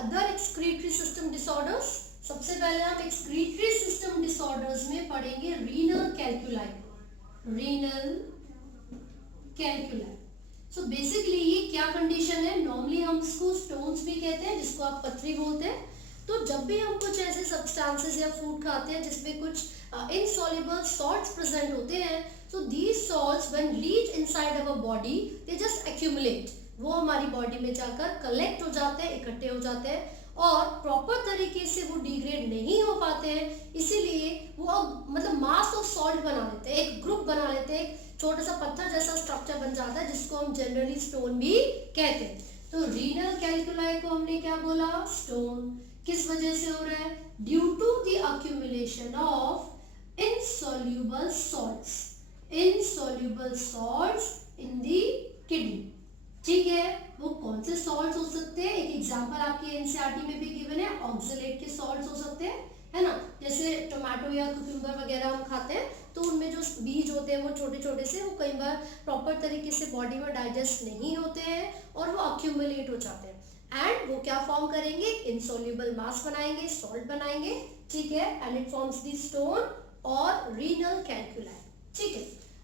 Other excretory system disorders? सबसे पहले हम एक्सक्रीटरी सिस्टम डिसऑर्डर्स में पढ़ेंगे रीनल कैल्कुलाई। रीनल कैल्कुलाई। सो बेसिकली ये क्या कंडीशन है? नॉर्मली हम इसको स्टोन्स भी कहते हैं, जिसको आप पथरी बोलते हैं। तो जब भी हम कुछ ऐसे सब्सटेंसेस या फूड खाते हैं जिसमें कुछ इनसॉल्युबल सॉल्ट्स प्रेजेंट होते हैं, so these salts when reach inside our body they just accumulate, वो हमारी बॉडी में जाकर कलेक्ट हो जाते हैं, इकट्ठे हो जाते हैं और प्रॉपर तरीके से वो डिग्रेड नहीं हो पाते हैं। इसीलिए वो मतलब मास ऑफ सॉल्ट बना लेते हैं, एक ग्रुप बना लेते हैं, एक छोटा सा पत्थर जैसा स्ट्रक्चर बन जाता है जिसको हम जनरली स्टोन भी कहते हैं। तो रीनल कैल्कुलाई को हमने क्या बोला? स्टोन। किस वजह से हो रहा है? Due to the accumulation of insoluble salts, insoluble salts in the kidney. ठीक है, वो कौन से सॉल्ट्स हो सकते हैं? एक एग्जांपल आपके एनसीईआरटी में भी गिवन है, ऑक्सलेट के सॉल्ट्स हो सकते हैं, है ना। जैसे टोमेटो या कुकुम्बर वगैरह हम खाते हैं तो उनमें जो बीज होते हैं वो छोटे छोटे से, वो कई बार प्रॉपर तरीके से बॉडी में डाइजेस्ट नहीं होते हैं और वो अक्यूमुलेट हो जाते हैं एंड वो क्या फॉर्म करेंगे? इनसॉल्युबल मास बनाएंगे, सॉल्ट बनाएंगे। ठीक है, and it forms the stone और रीनल कैल्कुलाई। ठीक है,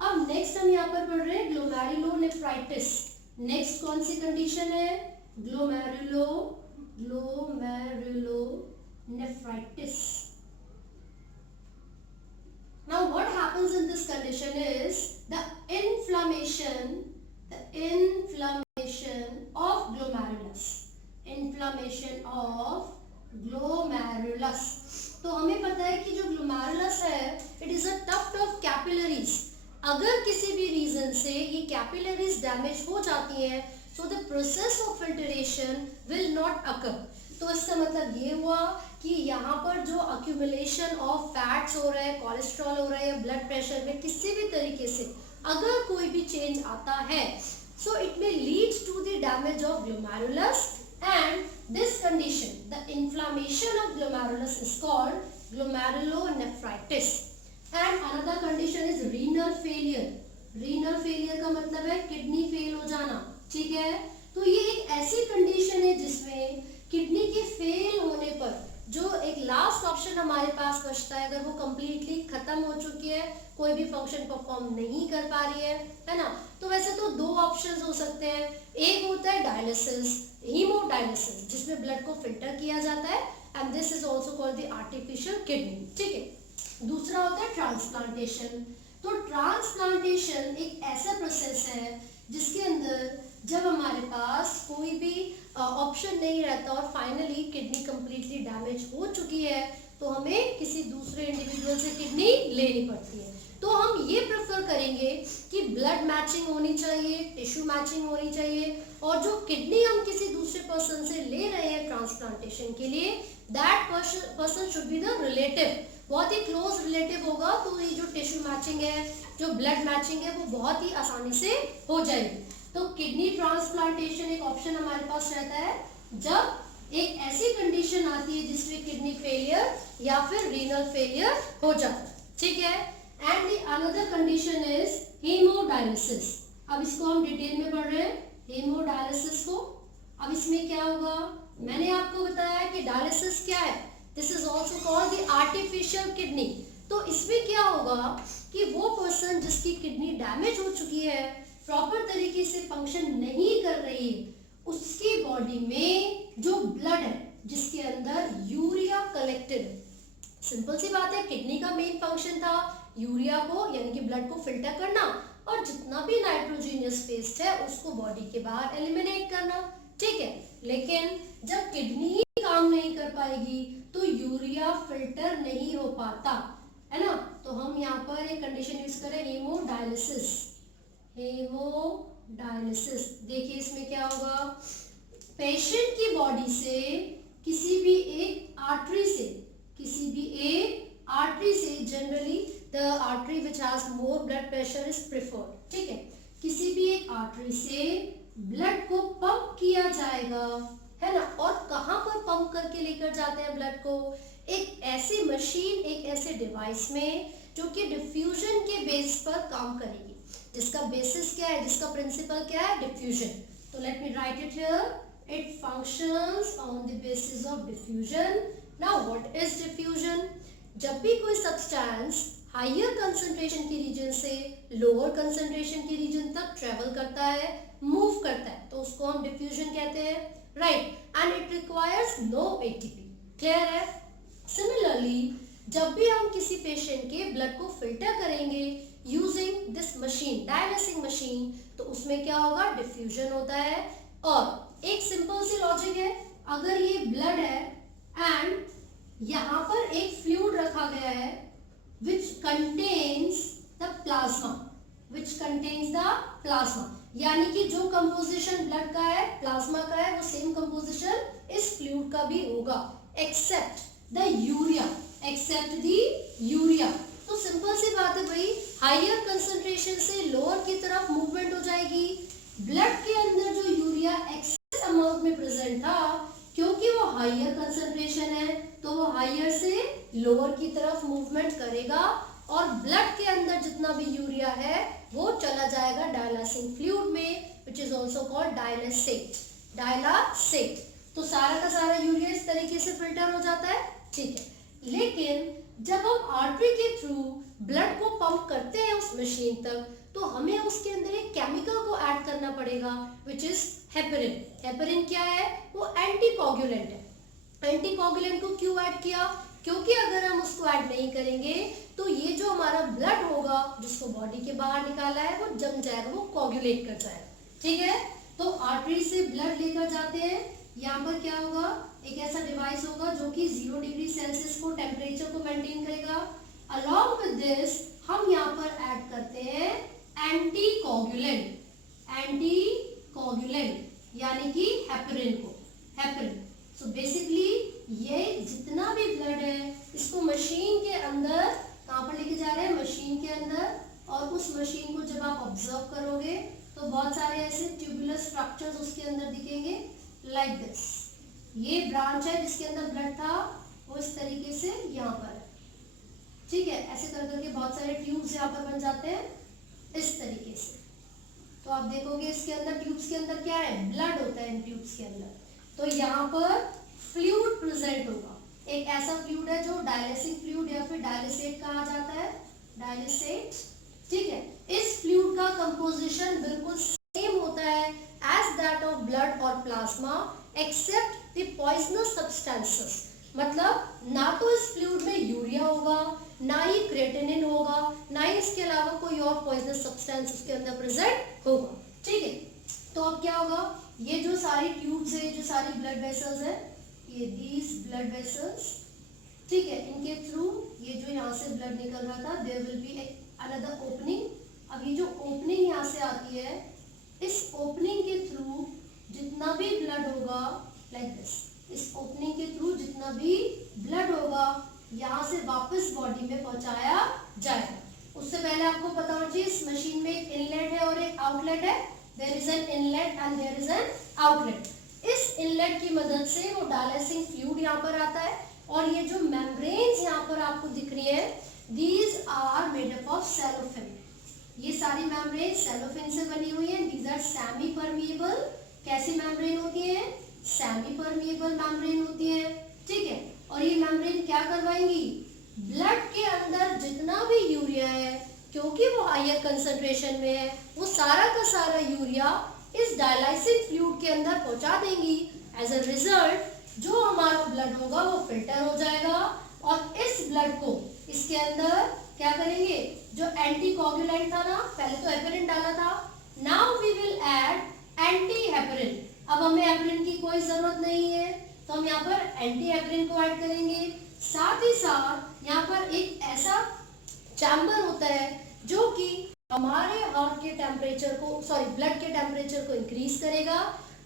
अब नेक्स्ट हम यहाँ पर पढ़ रहे हैं ग्लोमेरुलोनेफ्राइटिस। नेक्स्ट कौन सी कंडीशन है? Glomerulonephritis. Now what happens in this condition is the inflammation of glomerulus, inflammation of glomerulus। तो हमें पता है कि जो ग्लोमेरुलस है it is a tuft of capillaries. अगर किसी भी रीजन से ये कैपिलरीज डैमेज हो जाती हैं so the process of filtration will not occur। तो इसका मतलब ये हुआ कि यहाँ पर जो accumulation of fats हो रहा है, कोलेस्ट्रॉल हो रहा है या ब्लड प्रेशर में किसी भी तरीके से अगर कोई भी चेंज आता है so it may lead to the damage of glomerulus and this condition, the inflammation of glomerulus is called glomerulonephritis। and another condition is renal failure। renal failure का मतलब है किडनी फेल हो जाना। ठीक है, तो ये एक ऐसी कंडीशन है जिसमें किडनी के फेल होने पर जो एक लास्ट ऑप्शन हमारे पास बचता है, अगर वो कंप्लीटली खत्म हो चुकी है, कोई भी फंक्शन परफॉर्म नहीं कर पा रही है ना, तो वैसे तो दो ऑप्शंस हो सकते हैं। एक होता है डायलिसिस, हीमोडायलिसिस, जिसमें ब्लड को फिल्टर किया जाता है and this is also called the artificial kidney. ठीक है, दूसरा होता है ट्रांसप्लांटेशन। तो ट्रांसप्लांटेशन एक ऐसा प्रोसेस है जिसके अंदर जब हमारे पास कोई भी ऑप्शन नहीं रहता और फाइनली किडनी कंप्लीटली डैमेज हो चुकी है तो हमें किसी दूसरे इंडिविजुअल से किडनी लेनी पड़ती है। तो हम ये प्रेफर करेंगे कि ब्लड मैचिंग होनी चाहिए, टिश्यू मैचिंग होनी चाहिए और जो किडनी हम किसी दूसरे पर्सन से ले रहे हैं ट्रांसप्लांटेशन के लिए, that person should be the relative, बहुत ही क्लोज रिलेटिव होगा। तो ये जो टिश्यू मैचिंग है, जो ब्लड मैचिंग है, वो बहुत ही आसानी से हो जाएगी। तो किडनी ट्रांसप्लांटेशन एक ऑप्शन हमारे पास रहता है जब एक ऐसी कंडीशन आती है जिसमें किडनी फेलियर या फिर रीनल फेलियर हो जाता है। ठीक है, and the another condition is haemodialysis. अब इसको हम डिटेल में पढ़ रहे हैं, हीमोडायलिसिस को। अब इसमें क्या होगा? मैंने आपको बताया कि डायलिसिस क्या है, this is also called the artificial kidney. तो इसमें क्या होगा कि वो पर्सन जिसकी किडनी डैमेज हो चुकी है, प्रॉपर तरीके से फंक्शन नहीं कर रही है, उसकी बॉडी में जो ब्लड है जिसके अंदर यूरिया कलेक्टेड है, सिंपल सी बात है, किडनी का मेन फंक्शन था यूरिया को यानी कि ब्लड को फिल्टर करना और जितना भी नाइट्रोजीनियस वेस्ट है उसको बॉडी के बाहर एलिमिनेट करना। ठीक है, लेकिन जब किडनी ही काम नहीं कर पाएगी तो यूरिया फिल्टर नहीं हो पाता, है ना। तो हम यहाँ पर एक कंडीशन यूज करें, हीमोडायलिसिस। हेमोडायलिसिस, देखिए इसमें क्या होगा, पेशेंट की बॉडी से किसी भी एक आर्टरी से generally the artery which has more blood pressure is preferred. ठीक है, किसी भी एक आर्टरी से ब्लड को पंप किया जाएगा, है ना। और कहाँ पर पंप करके लेकर जाते हैं ब्लड को? एक ऐसी मशीन, एक ऐसे डिवाइस में जो कि डिफ्यूजन के बेस पर काम करेगी, जिसका बेसिस क्या है, जिसका प्रिंसिपल क्या है? डिफ्यूजन। तो let me right it here, It functions on the basis of diffusion. Now what is diffusion? जब भी कोई सब्सटेंस हायर कंसंट्रेशन की रीजन से लोअर कंसंट्रेशन की रीजन तक ट्रेवल करता है, मूव करता है, तो उसको हम डिफ्यूजन कहते हैं, right. And it requires no ATP. Clear है? सिमिलरली जब भी हम किसी पेशेंट के ब्लड को फिल्टर करेंगे using this machine, dialysing machine, तो उसमें क्या होगा? डिफ्यूजन होता है. और एक सिंपल सी लॉजिक है, अगर ये ब्लड है एंड यहाँ पर एक फ्लूइड रखा गया है which contains the plasma, which contains the plasma, यानी कि जो कंपोजिशन ब्लड का है, प्लाज्मा का है, वो सेम कंपोजिशन इस फ्लूइड का भी होगा, except the urea, except the urea. तो सिंपल सी बात है भाई, हायर कंसंट्रेशन से लोअर की तरफ मूवमेंट हो जाएगी. ब्लड के अंदर जो यूरिया एक्सेस अमाउंट में प्रेजेंट था, क्योंकि वो हायर कंसंट्रेशन है, तो वो हायर से लोअर की तरफ मूवमेंट करेगा और ब्लड के अंदर जितना भी यूरिया है वो चला जाएगा डायलासिंग फ्लूइड में, विच इज ऑल्सो कॉल्ड डायलासेट. डायलासेट. तो सारा का सारा यूरिया इस तरीके से फिल्टर हो जाता है, ठीक है. लेकिन जब हम आर्टरी के थ्रू ब्लड को पंप करते हैं उस मशीन तक, तो हमें उसके अंदर एक केमिकल को ऐड करना पड़ेगा, विच इज हेपरिन. हेपरिन क्या है? वो एंटीकोगुलेंट है. एंटीकोगुलेंट को क्यों ऐड किया? क्योंकि अगर हम उसको ऐड नहीं करेंगे तो ये जो हमारा ब्लड होगा जिसको बॉडी के बाहर निकाला है वो जम जाएगा, वो कोगुलेट कर जाएगा, ठीक है. तो आर्टरी से ब्लड लेकर जाते हैं, यहाँ पर क्या होगा? एक ऐसा डिवाइस होगा जो कि 0 डिग्री सेल्सियस को टेम्परेचर को मेंटेन करेगा. अलॉन्ग विद दिस हम यहाँ पर ऐड करते हैं एंटीकोगुलेंट, एंटीकोगुलेंट यानी कि हेपरिन को, हेपरिन. सो बेसिकली ये जितना भी ब्लड है इसको मशीन के अंदर कहाँ पर लेके जा रहे हैं? मशीन के अंदर. और उस मशीन को जब आप ऑब्जर्व करोगे तो बहुत सारे ऐसे ट्यूबुलर स्ट्रक्चर्स उसके अंदर दिखेंगे, लाइक दिस. ये ब्रांच है जिसके अंदर ब्लड था, वो इस तरीके से यहाँ पर है, ठीक है. ऐसे कर करके बहुत सारे ट्यूब्स यहाँ पर बन जाते हैं इस तरीके से. तो आप देखोगे इसके अंदर ट्यूब्स के अंदर क्या है? ब्लड होता है इन ट्यूब्स के अंदर. तो यहाँ पर फ्लूइड प्रेजेंट होगा, एक ऐसा फ्लूइड है जो डायलिसिंग फ्लूइड या फिर डायलिसेट कहा जाता है, डायलिसेट, ठीक है. इस फ्लूइड का कंपोजिशन बिल्कुल सेम होता है एज दैट ऑफ ब्लड और plasma, except the poisonous substances. मतलब ना तो इस फ्लूइड में यूरिया होगा, ना ही क्रेटिनिन होगा, ना ही इसके अलावा कोई और पॉइजनस सब्सटेंस उसके अंदर प्रेजेंट होगा, ठीक है. तो अब क्या होगा? ये जो सारी ट्यूब्स है, जो सारी ब्लड वेसल्स है, ये दीज ब्लड वेसल्स, ठीक है, इनके थ्रू ये जो यहाँ से ब्लड निकल रहा था, there will be another opening. अब ये जो ओपनिंग यहाँ से आती है, इस ओपनिंग के थ्रू जितना भी ब्लड होगा, लाइक दिस, इस ओपनिंग के थ्रू जितना भी ब्लड होगा यहाँ से वापस बॉडी में पहुंचाया जाएगा. उससे पहले आपको पता होना चाहिए इस मशीन में एक इनलेट है और एक आउटलेट है. There is an inlet and there is an outlet. इस इनलेट की मदद से वो डायलिसिंग फ्लूइड यहाँ पर आता है और ये जो मेम्ब्रेन्स यहाँ पर आपको दिख रही है, these are made up of cellophane. ये सारी मेम्ब्रेन सेलोफेन से बनी हुई है. These are semi permeable. कैसी मेम्ब्रेन होती है? सेमी परमिएबल मेम्ब्रेन होती है, ठीक है. और ये मेम्ब्रेन क्या करवाएंगी? ब्लड के अंदर जितना भी यूरिया है, क्योंकि वो हायर कंसंट्रेशन में है, वो सारा का सारा यूरिया इस डायलाइसिंग फ्लूइड के अंदर पहुंचा देंगी. एज अ रिजल्ट जो हमारा ब्लड होगा वो फिल्टर हो जाएगा और इस ब्लड को इसके अंदर क्या करेंगे? जो एंटीकोगुलेंट था ना, पहले तो हेपरिन डाला था, now we will add anti heparin. अब हमें हेपरिन की कोई जरूरत नहीं है, तो हम यहाँ पर एंटी हेपरिन को ऐड करेंगे. साथ ही साथ यहाँ पर एक ऐसा चैम्बर होता है जो कि हमारे हार्ट के टेम्परेचर को, ब्लड के टेम्परेचर को इंक्रीज करेगा,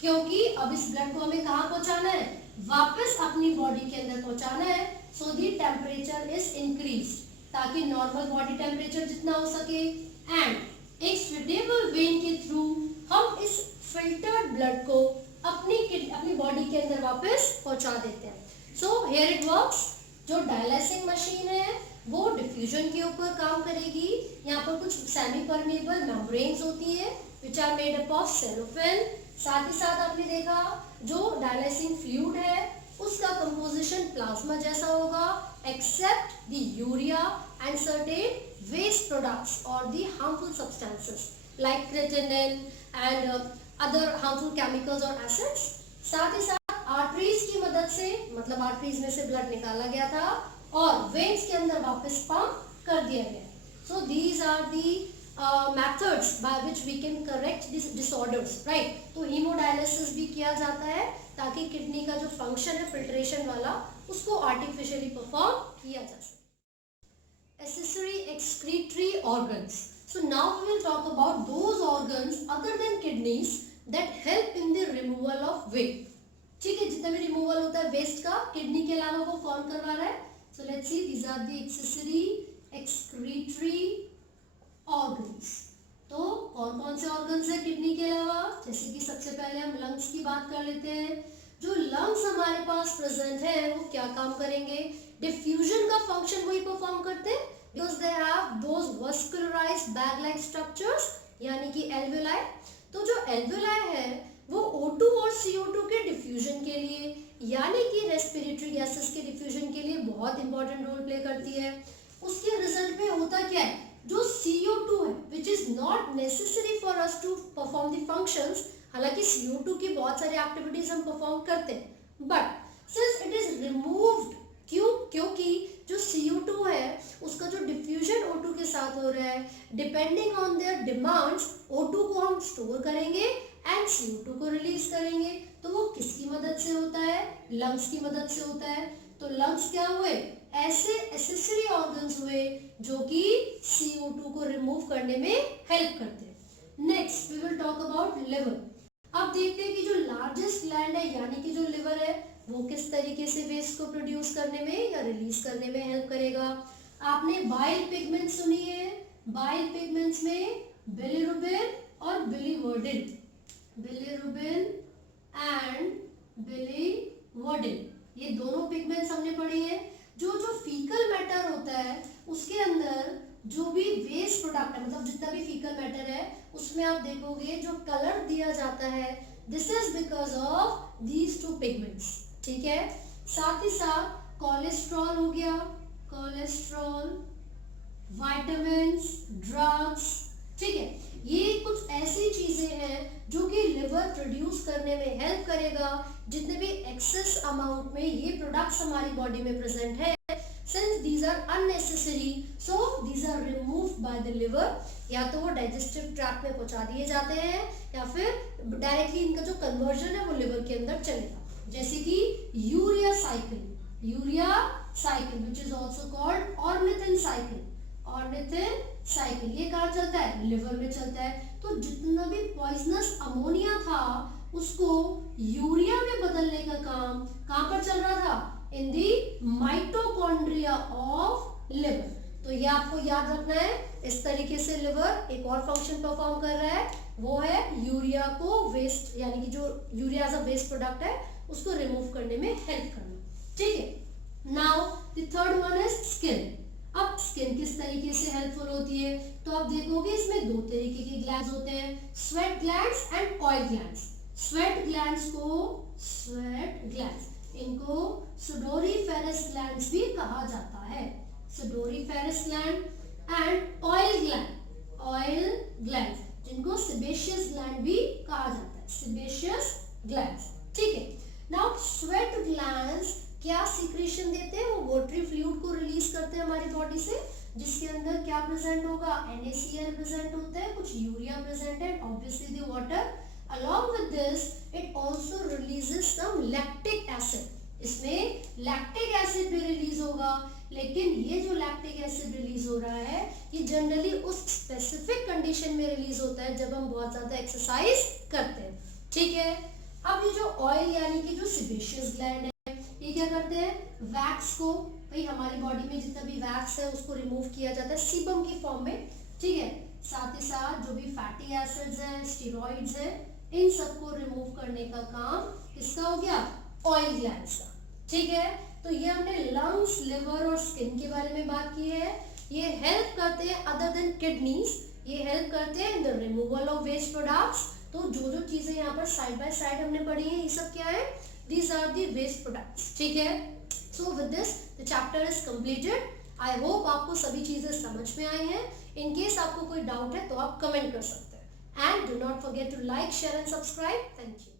क्योंकि अब इस ब्लड को हमें कहाँ पहुंचाना है? वापस अपनी बॉडी के अंदर पहुंचाना है. सो दी टेम्परेचर इज इंक्रीज, ताकि नॉर्मल बॉडी टेम्परेचर जितना हो सके. एंड एक सुटेबल वेन के थ्रू हम इस फिल्टर्ड ब्लड को अपनी बॉडी के अंदर वापस पहुंचा देते हैं. So here it works. जो डायलिसिंग मशीन है वो डिफ्यूजन के ऊपर काम करेगी. यहाँ पर कुछ सेमी परमेबल मेम्ब्रेन्स होती है which are made up of cellophane. साथ ही साथ आपने देखा जो डायलिसिंग फ्लूइड है उसका कंपोजिशन प्लाज्मा जैसा होगा except the urea and certain waste products और the harmful substances like creatinine and other harmful chemicals और एसिड्स। साथ ही साथ आर्टरीज की मदद से, मतलब आर्टरीज में से ब्लड निकाला गया था और वेन्स के अंदर वापस पंप कर दिया गया। So these are the methods by which we can correct these disorders, right? तो हीमोडायलिसिस भी किया जाता है ताकि किडनी का जो फंक्शन है फिल्ट्रेशन वाला उसको आर्टिफिशियली परफॉर्म किया जा सके। Accessory excretory organs. So now we will talk about those organs other than kidneys that help in the removal of waste. ठीक है, जितना भी रिमूवल होता है वेस्ट का किडनी के अलावा वो कौन करवा रहा है? So let's see, these are the accessory excretory organs. तो कौन कौन से ऑर्गन्स है किडनी के अलावा? जैसे कि सबसे पहले हम लंग्स की बात कर लेते हैं। जो लंग्स हमारे पास प्रेजेंट है वो क्या काम करेंगे? डिफ्यूजन का फंक्शन वही परफॉर्म करते हैं because they have those vascularized bag like structures यानी कि एल्वेलाई। तो जो एल्वेलाई है वो O2 और CO2 के डिफ्यूजन के लिए यानी कि रेस्पिरेटरी गैसेस के डिफ्यूजन के लिए बहुत इंपॉर्टेंट रोल प्ले करती है। उसके रिजल्ट में होता क्या है? जो CO2 है which is not necessary for us to perform the functions, हालांकि CO2 की बहुत सारी एक्टिविटीज हम परफॉर्म करते हैं but since it is removed, क्योंकि जो CO2 है उसका जो डिफ्यूजन O2 के साथ हो रहा है depending on their demands O2 को हम स्टोर करेंगे एंड CO2 को रिलीज करेंगे। तो वो किसकी मदद से होता है? लंग्स की मदद से होता है। तो लंग्स क्या हुए? ऐसे एसेसरी ऑर्गन्स हुए जो कि CO2 को रिमूव करने में हेल्प करते हैं। Next we will talk about liver. अब देखते हैं कि जो लार्जेस्ट ग्लैंड है यानी कि जो लिवर है वो किस तरीके से वेस्ट को प्रोड्यूस करने में या रिलीज करने में हेल्प करेगा। आपने बाइल पिगमेंट सुनी है, बाइल पिगमेंट्स में बिलिरुबिन और बिलीवर्डिन, बिलिरुबिन एंड बिलीवर्डिन ये दोनों पिगमेंट्स हमने पढ़ी है। जो फीकल मैटर होता है उसके अंदर जो भी वेस्ट प्रोडक्ट है मतलब जितना भी फीकल मैटर है उसमें आप देखोगे जो कलर दिया जाता है this is because of these two pigments. ठीक है, साथ ही साथ कोलेस्ट्रॉल हो गया, कोलेस्ट्रॉल, विटामिन्स, ड्रग्स। ठीक है, ये कुछ ऐसी चीजें हैं जो कि लिवर प्रोड्यूस करने में हेल्प करेगा। जितने भी एक्सेस अमाउंट में ये प्रोडक्ट्स हमारी बॉडी में प्रेजेंट है since these are unnecessary so these are removed by the liver. या तो वो डाइजेस्टिव ट्रैक्ट में पहुंचा दिए जाते हैं या फिर डायरेक्टली इनका जो कन्वर्जन है वो लिवर के अंदर चलेगा। जैसे कि urea cycle which is also called ornithine cycle, ornithine cycle ये कहाँ चलता है? लिवर में चलता है। तो जितना भी पॉइजनस अमोनिया था उसको यूरिया में बदलने का काम कहाँ पर चल रहा था? इन दी माइटोकॉन्ड्रिया ऑफ लिवर। तो ये आपको याद रखना है। इस तरीके से लिवर एक और फंक्शन परफॉर्म कर रहा है, वो है यूरिया को वेस्ट यानी कि जो urea as a waste product है उसको रिमूव करने में हेल्प करना। ठीक है, now the third one is skin. अब स्किन किस तरीके से हेल्पफुल होती है? तो आप देखोगे इसमें दो तरीके के ग्लैंड्स होते हैं, sweat glands and oil glands. Sweat glands को स्वेट ग्लैंड्स इनको सुडोरीफेरस ग्लैंड्स भी कहा जाता है, sudoriferous gland and oil gland जिनको सेबेशियस ग्लैंड भी कहा जाता है, सेबेशियस ग्लैंड्स। ठीक है, नाउ स्वेट ग्लैंड्स क्या सीक्रेशन देते हैं? वो वाटरी फ्लूइड को रिलीज करते हैं हमारी बॉडी से जिसके अंदर क्या प्रेजेंट होगा? NaCl प्रेजेंट होता है, कुछ यूरिया प्रेजेंट है, obviously the water. Along with this, it also releases some lactic acid. इसमें लैक्टिक एसिड भी रिलीज होगा, लेकिन ये जो लैक्टिक एसिड रिलीज हो रहा है ये जनरली उस स्पेसिफिक कंडीशन में रिलीज होता है जब हम बहुत ज्यादा एक्सरसाइज करते हैं। ठीक है, अब ये जो ऑयल यानी कि जो सेबेशियस ग्लैंड है ये क्या करते हैं? वैक्स को, भाई हमारी बॉडी में जितना भी वैक्स है उसको रिमूव किया जाता है सीबम की फॉर्म में। ठीक है, साथ ही साथ जो भी फैटी एसिड्स हैं, स्टेरॉइड्स हैं, इन सबको रिमूव करने का काम किसका हो गया? ऑयल ग्लैंड्स का। ठीक है, तो ये हमने लंग्स, लिवर और स्किन के बारे में बात की है। ये हेल्प करते हैं अदर देन किडनीज, ये हेल्प करते हैं in the removal of waste products तो जो जो चीज़ें यहाँ पर साइड बाय साइड हमने पढ़ी है, ये सब क्या है, these are the waste products, ठीक है। So with this the chapter is completed. I hope आपको सभी चीज़ें समझ में आई हैं। इन केस आपको कोई डाउट है तो आप कमेंट कर सकते हैं। And do not forget to like, share and subscribe. Thank you.